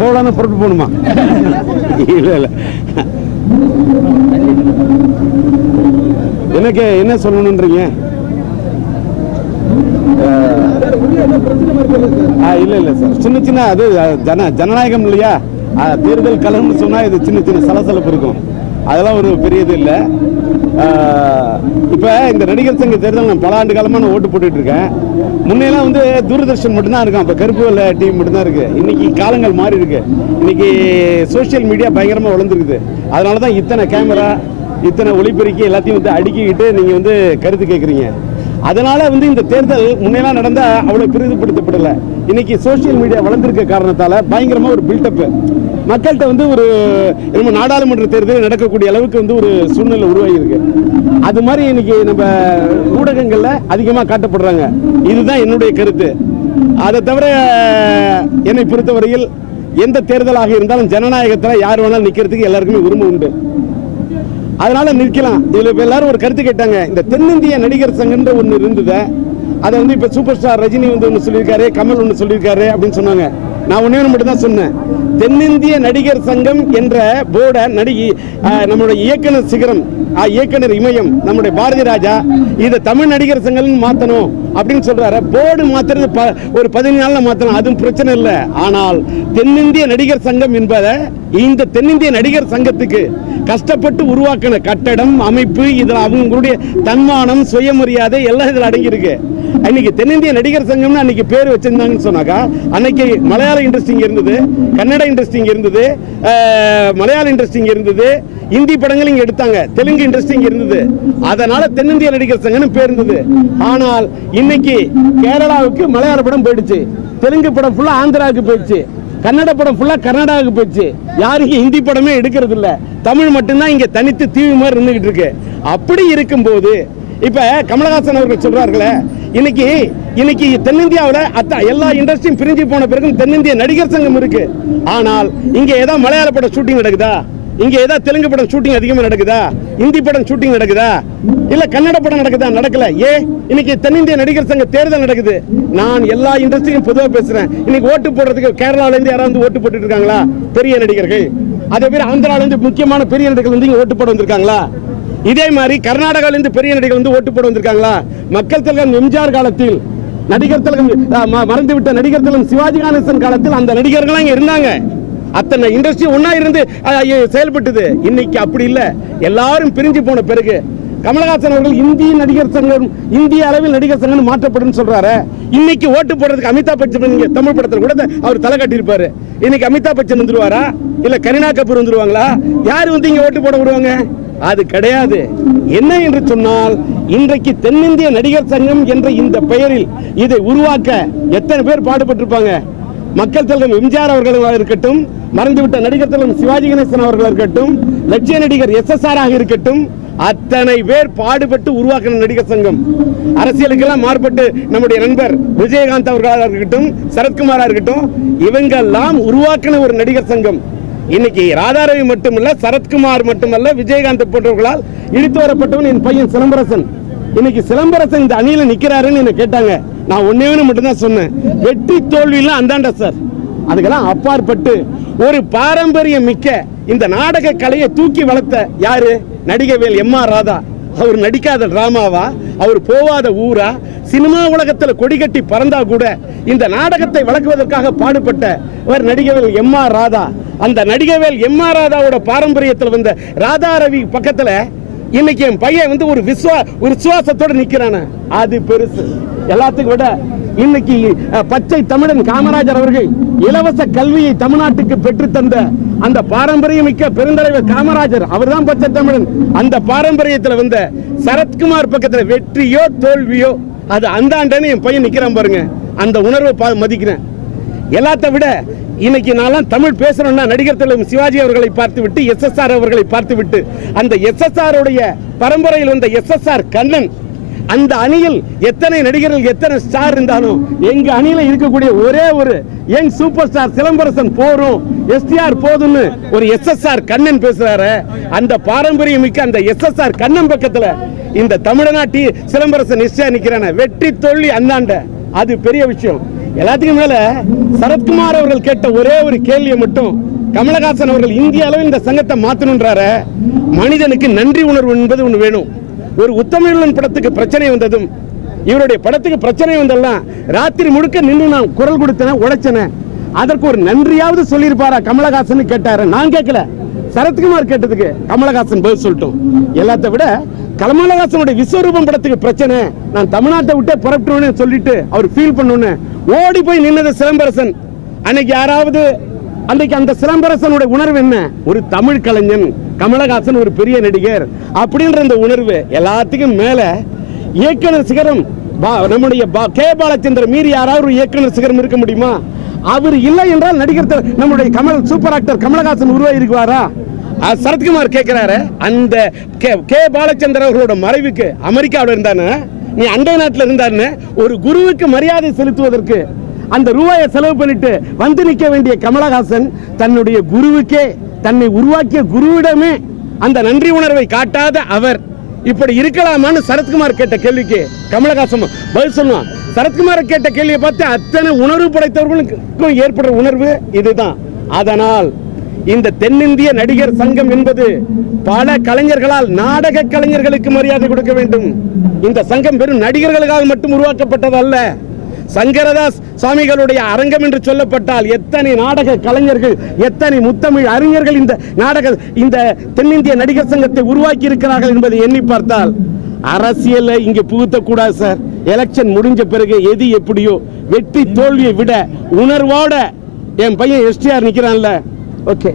போலான்னு புறட்டு போகணுமா? இல்லை இல்லை, எனக்கு என்ன சொல்லணுன்றீங்க? இல்ல இல்ல சார், சின்ன சின்ன அது ஜனநாயகம் இல்லையா, தேர்தல் களம்னு சொன்னா இது சின்ன சின்ன சலசலப்பு இருக்கும், அதெல்லாம் ஒரு பெரியது இல்லை. இப்ப இந்த நடிகர் சங்க தேர்தல் நான் பல ஆண்டு காலமா நான் ஓட்டு போட்டுட்டு இருக்கேன். முன்னெல்லாம் வந்து தூர்தர்ஷன் மட்டும்தான் இருக்கும், அப்ப கருப்பு வெள்ளை டிவி மட்டும்தான் இருக்கு. இன்னைக்கு காலங்கள் மாறி இருக்கு, இன்னைக்கு சோசியல் மீடியா பயங்கரமா வளர்ந்துருக்குது. அதனாலதான் இத்தனை கேமரா, இத்தனை ஒளிபெருக்கி எல்லாத்தையும் வந்து அடுக்கிக்கிட்டு நீங்க வந்து கருத்து கேட்குறீங்க. அதனால வந்து இந்த தேர்தல் முன்னெல்லாம் நடந்தா அவ்வளவு பெரிதுபடுத்தப்படல. இன்னைக்கு சோசியல் மீடியா வளர்ந்திருக்க காரணத்தால பயங்கரமா ஒரு பில்டப் மக்கள்கிட்ட வந்து ஒரு நாடாளுமன்ற தேர்தல் நடக்கக்கூடிய அளவுக்கு வந்து ஒரு சூழ்நிலை உருவாகி இருக்கு. அது மாதிரி இன்னைக்கு நம்ம ஊடகங்கள்ல அதிகமா காட்டப்படுறாங்க. இதுதான் என்னுடைய கருத்து. அதை தவிர என்னை பொறுத்தவரையில் எந்த தேர்தலாக இருந்தாலும் ஜனநாயகத்தில் யார் வேணாலும் நிக்கிறதுக்கு எல்லாருக்குமே உரிமை உண்டு, அதனால நிற்கலாம். இதுல எல்லாரும் ஒரு கருத்து கேட்டாங்க, இந்த தென்னிந்திய நடிகர் சங்கம்ன்ற ஒன்று இருந்தது, அதை வந்து இப்ப சூப்பர் ஸ்டார் ரஜினி வந்து ஒன்று சொல்லியிருக்காரு, கமல் ஒன்று சொல்லியிருக்காரு அப்படின்னு சொன்னாங்க. நான் ஒன்னே மட்டும் தான் சொன்னேன், தென்னிந்திய நடிகர் சங்கம் என்ற போர்டை நம்மளுடைய இயக்குனர் சிகரம், இயக்குனர் இமயம், நம்முடைய பாரதி ராஜா இதை தமிழ் நடிகர் சங்கம் மாத்தணும் அப்படின்னு சொல்றாரு. போர்டு மாத்துறது ஒரு 15 நாள்ல மாத்தணும், அதுவும் பிரச்சனை இல்லை. ஆனால் தென்னிந்திய நடிகர் சங்கம் என்பதை இந்த தென்னிந்திய நடிகர் சங்கத்துக்கு கஷ்டப்பட்டு உருவாக்கின கட்டடம், அமைப்பு, இதில் அவங்களுடைய தன்மானம், சுயமரியாதை எல்லாம் இதில் அடங்கி இருக்கு. அன்னைக்கு தென்னிந்திய நடிகர் சங்கம்னு அன்னைக்கு பேர் வச்சிருந்தாங்கன்னு சொன்னாக்கா, அன்னைக்கு மலையாள இண்டஸ்ட்ரி இருந்தது, கன்னட இண்டஸ்ட்ரி இருந்தது, மலையாள இண்டஸ்ட்ரி இருந்தது, இந்தி படங்கள் இங்க எடுத்தாங்க, தெலுங்கு இண்டஸ்ட்ரி இருந்தது, அதனால தென்னிந்திய நடிகர் சங்கம்னு பேர் இருந்தது. ஆனால் இன்னைக்கு கேரளாவுக்கு மலையாள படம் போயிடுச்சு, தெலுங்கு படம் ஃபுல்லா ஆந்திராவுக்கு போயிடுச்சு, கன்னட படம் ஃபுல்லா கர்நாடகாவுக்கு போயிடுச்சு, யாருக்கு ஹிந்தி படமே எடுக்கிறது இல்ல, தமிழ் மட்டும்தான் இங்க தனித்து தீவு மாதிரி இருந்துகிட்டு இருக்கு. அப்படி இருக்கும்போது இப்ப கமலஹாசன் அவர்கள் சொல்றார்களே, இன்னைக்கு தென்னிந்தியாவில் எல்லா இண்டஸ்ட்ரியும் பிரிஞ்சு போன பிறகு தென்னிந்திய நடிகர் சங்கம் இருக்கு. ஆனால் இங்க ஏதாவது மலையாள படம் ஷூட்டிங் நடக்குதா, இங்க ஏதாவது தெலுங்கு படம் ஷூட்டிங் அதிகமா நடக்குதா, இந்தி படம் ஷூட்டிங் நடக்குதா, இல்ல கன்னட படம் நடக்குதா? நடக்கல. இன்னைக்கு தென்னிந்திய நடிகர் சங்க தேர்தல் நடக்குது. நான் எல்லா இண்டஸ்ட்ரியும் பொதுவாக பேசுறேன். இன்னைக்கு ஓட்டு போடுறதுக்கு கேரளால இருந்து யாராவது ஓட்டு போட்டு இருக்காங்களா? பெரிய நடிகர்கள். அதே மாதிரி ஆந்திரால இருந்து முக்கியமான பெரிய நடிகர்கள் வந்து ஓட்டு போட வந்திருக்காங்களா? இதே மாதிரி கர்நாடகால இருந்து பெரிய நடிகர்கள் வந்து ஓட்டு போட வந்திருக்காங்களா? மக்கள் திலகம் எம்ஜிஆர் காலத்தில், நடிகர் திலகம் மறந்துவிட்ட நடிகர் திலகம் சிவாஜி கணேசன் காலத்தில் அந்த நடிகர்கள் இங்க இருந்தாங்க. அத்தனை இண்டஸ்ட்ரி ஒன்னா இருந்து செயல்பட்டது. இன்னைக்கு அப்படி இல்ல, எல்லாரும் பிரிஞ்சு போன பிறகு கமலஹாசன் அவர்கள் இந்திய நடிகர் சங்கம், இந்திய அளவில் நடிகர் சங்கம் மாற்றப்படும் சொல்றாரு. இன்னைக்கு ஓட்டு போடுறதுக்கு அமிதாப் பச்சன் இங்க தமிழ் படத்தில் கூட அவர் தலை கட்டியிருப்பாரு. இன்னைக்கு அமிதாப் பச்சன் வந்துருவாரா, இல்ல கரீனா கபூர் வந்துருவாங்களா? யாரு வந்து இங்க ஓட்டு போட விடுவாங்க? அது கிடையாது. என்ன என்று சொன்னால், இன்றைக்கு தென்னிந்திய நடிகர் சங்கம் என்ற இந்த பெயரில் இதை உருவாக்க எத்தனை பேர் பாடுபட்டிருப்பாங்க? மக்கள் தலைவர் எம்ஜிஆர் அவர்கள் இருக்கட்டும், மறந்துவிட்ட நடிகர் தலைவர் சிவாஜி கணேசன் அவர்கள் இருக்கட்டும், லட்சிய நடிகர் SSR ஆக இருக்கட்டும், அத்தனை பேர் பாடுபட்டு உருவாக்கின நடிகர் சங்கம். அரசியலுக்கெல்லாம் மாறுபட்டு நம்முடைய நண்பர் விஜயகாந்த் அவர்களாக இருக்கட்டும், சரத்குமாரா இருக்கட்டும், இவங்கெல்லாம் உருவாக்கின ஒரு நடிகர் சங்கம். இன்னைக்கு ராதாரவி மட்டுமல்ல, சரத்குமார் மட்டுமல்ல, விஜயகாந்த் போன்றவர்களால் இழுத்து வரப்பட்டவன் என் பையன் சிலம்பரசன். இன்னைக்கு சிலம்பரசன் இந்த அணியில நிக்கிறாருன்னு என்ன கேட்டாங்க. நான் ஒன்னே மட்டும் தான் சொன்னேன், வெற்றி தோல்வியெல்லாம் அந்தாண்ட சார், அதுக்கெல்லாம் அப்பாற்பட்டு ஒரு பாரம்பரியம் மிக்க இந்த நாடக கலையை தூக்கி வளர்த்த யாரு? நடிகவேல் M.R. ராதா. அவர் நடிக்காத டிராமாவா, அவர் போவாத ஊரா? சினிமா உலகத்தில் கொடிகட்டி பறந்தா கூட இந்த நாடகத்தை வளர்க்குவதற்காக பாடுபட்ட நடிகவேல் M.R. ராதா. அந்த நடிகவேல் M.R. ராதாவோட பாரம்பரியத்தில் வந்த ராதாரவி பக்கத்துல இன்னைக்கு என் பையன் வந்து ஒரு விசுவாசத்தோட நிக்கிறான, அது பெருசு. எல்லாத்துக்கும் விட இன்னைக்கு பச்சை தமிழன் காமராஜர் அவர்கள் இலவச கல்வியை தமிழ்நாட்டுக்கு பெற்று தந்த அந்த பாரம்பரியமிக்க பெருந்தலைவர் காமராஜர், அவர் தான் பச்சை தமிழன். அந்த பாரம்பரியத்தில் வந்த சரத்குமார் பக்கத்துல வெற்றியோ தோல்வியோ அது அந்தாண்டன்னு என் பையன் நிக்கிறான் பாருங்க. அந்த உணர்வை மதிக்கிறேன். எல்லாத்த விட இன்னைக்கு நான் தமிழ் பேசணும்னா நடிகர் தலைவர் சிவாஜி அவர்களை பார்த்துவிட்டு, SSR அவர்களை பார்த்துவிட்டு, அந்த SSR உடைய பரம்பரையில் வந்த SSR கண்ணன், அந்த அணியில் எத்தனை நடிகர்கள் எத்தனை ஸ்டார் இருந்தாலும் எங்க அணியில இருக்கக்கூடிய ஒரே ஒரு யங் சூப்பர் ஸ்டார் சிலம்பரசன் போரும், STR போதும்னு ஒரு SSR கண்ணன் பேசுறாரு. அந்த பாரம்பரியம் மிக்க அந்த SSR கண்ணன் பக்கத்துல இந்த தமிழ்நாட்டி சிலம்பரசன் நிச்சயம் நிக்கிறான. வெற்றி தோல்வி அந்தாண்ட அது பெரிய விஷயம். எல்லாத்துக்கும் மேல சரத்குமார் அவர்கள் கேட்ட ஒரே ஒரு கேள்வியை மட்டும் கமலஹாசன் அவர்கள் இந்திய அளவில் இந்த சங்கத்தை மாத்தணும்ன்றாரு. மனிதனுக்கு நன்றி உணர்வு என்பது ஒன்று வேணும். ஒரு உத்தமன் படத்துக்கு பிரச்சனை வந்ததும் இவருடைய படத்துக்கு பிரச்சனை வந்தெல்லாம் ராத்திரி முழுக்க நின்று நான் குரல் கொடுத்தேன், உழைச்சேன். அதற்கு ஒரு நன்றியாவது சொல்லியிருப்பாரா கமலஹாசன் கேட்டாரு. நான் கேட்கல, சரத்குமார் கேட்டதுக்கு கமலஹாசன் பதில் சொல்லட்டும். எல்லாத்தை விட கமலஹாசனுடைய விஸ்வரூபம் படத்துக்கு பிரச்சனை, நான் தமிழ்நாட்டை விட்டே புறப்பட்டுன்னு சொல்லிட்டு அவர் ஃபீல் பண்ணணும்னு ஓடி போய் நின்னது சிலம்பரசன். அன்னைக்கு யாராவது அன்னைக்கு அந்த சிலம்பரசனுடைய உணர்வு என்ன? ஒரு தமிழ் கலைஞன், கமலஹாசன் ஒரு பெரிய நடிகர் அப்படின்ற இந்த உணர்வு. எல்லாத்துக்கும் மேல இயக்குனர் சிகரம் நம்முடைய கே பாலச்சந்திரன் மீறி யாராவது ஒரு இயக்குனர் சிகரம் இருக்க முடியுமா? அவர் இல்லை என்றால் நடிகர் நம்முடைய சூப்பர் ஆக்டர் கமலஹாசன் உருவாயிருக்குவாரா? சரத்குமார் கேட்கிறாரு. அந்த கே பாலச்சந்திரன் அவர்களோட மறைவுக்கு அமெரிக்காவில் இருந்தானே, நீ அண்டை நாட்டில் இருந்தான்னு ஒரு குருவுக்கு மரியாதை செலுத்துவதற்கு அந்த ரூபாயை செலவு பண்ணிட்டு வந்து நிற்க வேண்டிய கமலஹாசன் தன்னுடைய குருவுக்கே, தன்னை உருவாக்கிய குருவிடமே அந்த நன்றி உணர்வை காட்டாத அவர் இப்படி இருக்கலாமான்னு சரத்குமார் கேட்ட கேள்விக்கு கமலஹாசன் பதில் சொல்லுவான். சரத்குமார் கேட்ட கேள்வியை பார்த்து அத்தனை உணர்வு படைத்தவர்களுக்கும் ஏற்படுற உணர்வு இதுதான். அதனால் இந்த தென்னிந்திய நடிகர் சங்கம் என்பது பல கலைஞர்களால் நாடக கலைஞர்களுக்கு மரியாதை கொடுக்க வேண்டும். இந்த சங்கம் வெறும் நடிகர்களுக்காக மட்டும் உருவாக்கப்பட்டது அல்ல. சங்கரதாஸ் சுவாமிகளுடைய அரங்கம் என்று சொல்லப்பட்டால் எத்தனை நாடக கலைஞர்கள், எத்தனை முத்தமிழ் அறிஞர்கள் இந்த தென்னிந்திய நடிகர் சங்கத்தை உருவாக்கி இருக்கிறார்கள் என்பதை எண்ணி பார்த்தால் அரசியல் இங்கே புகுத்தக்கூடாது சார். எலெக்ஷன் முடிஞ்ச பிறகு எது எப்படியோ, வெற்றி தோல்வியை விட உணர்வோட என் பையன் எஸ்டிஆர் நிக்கிறான்ல, ஓகே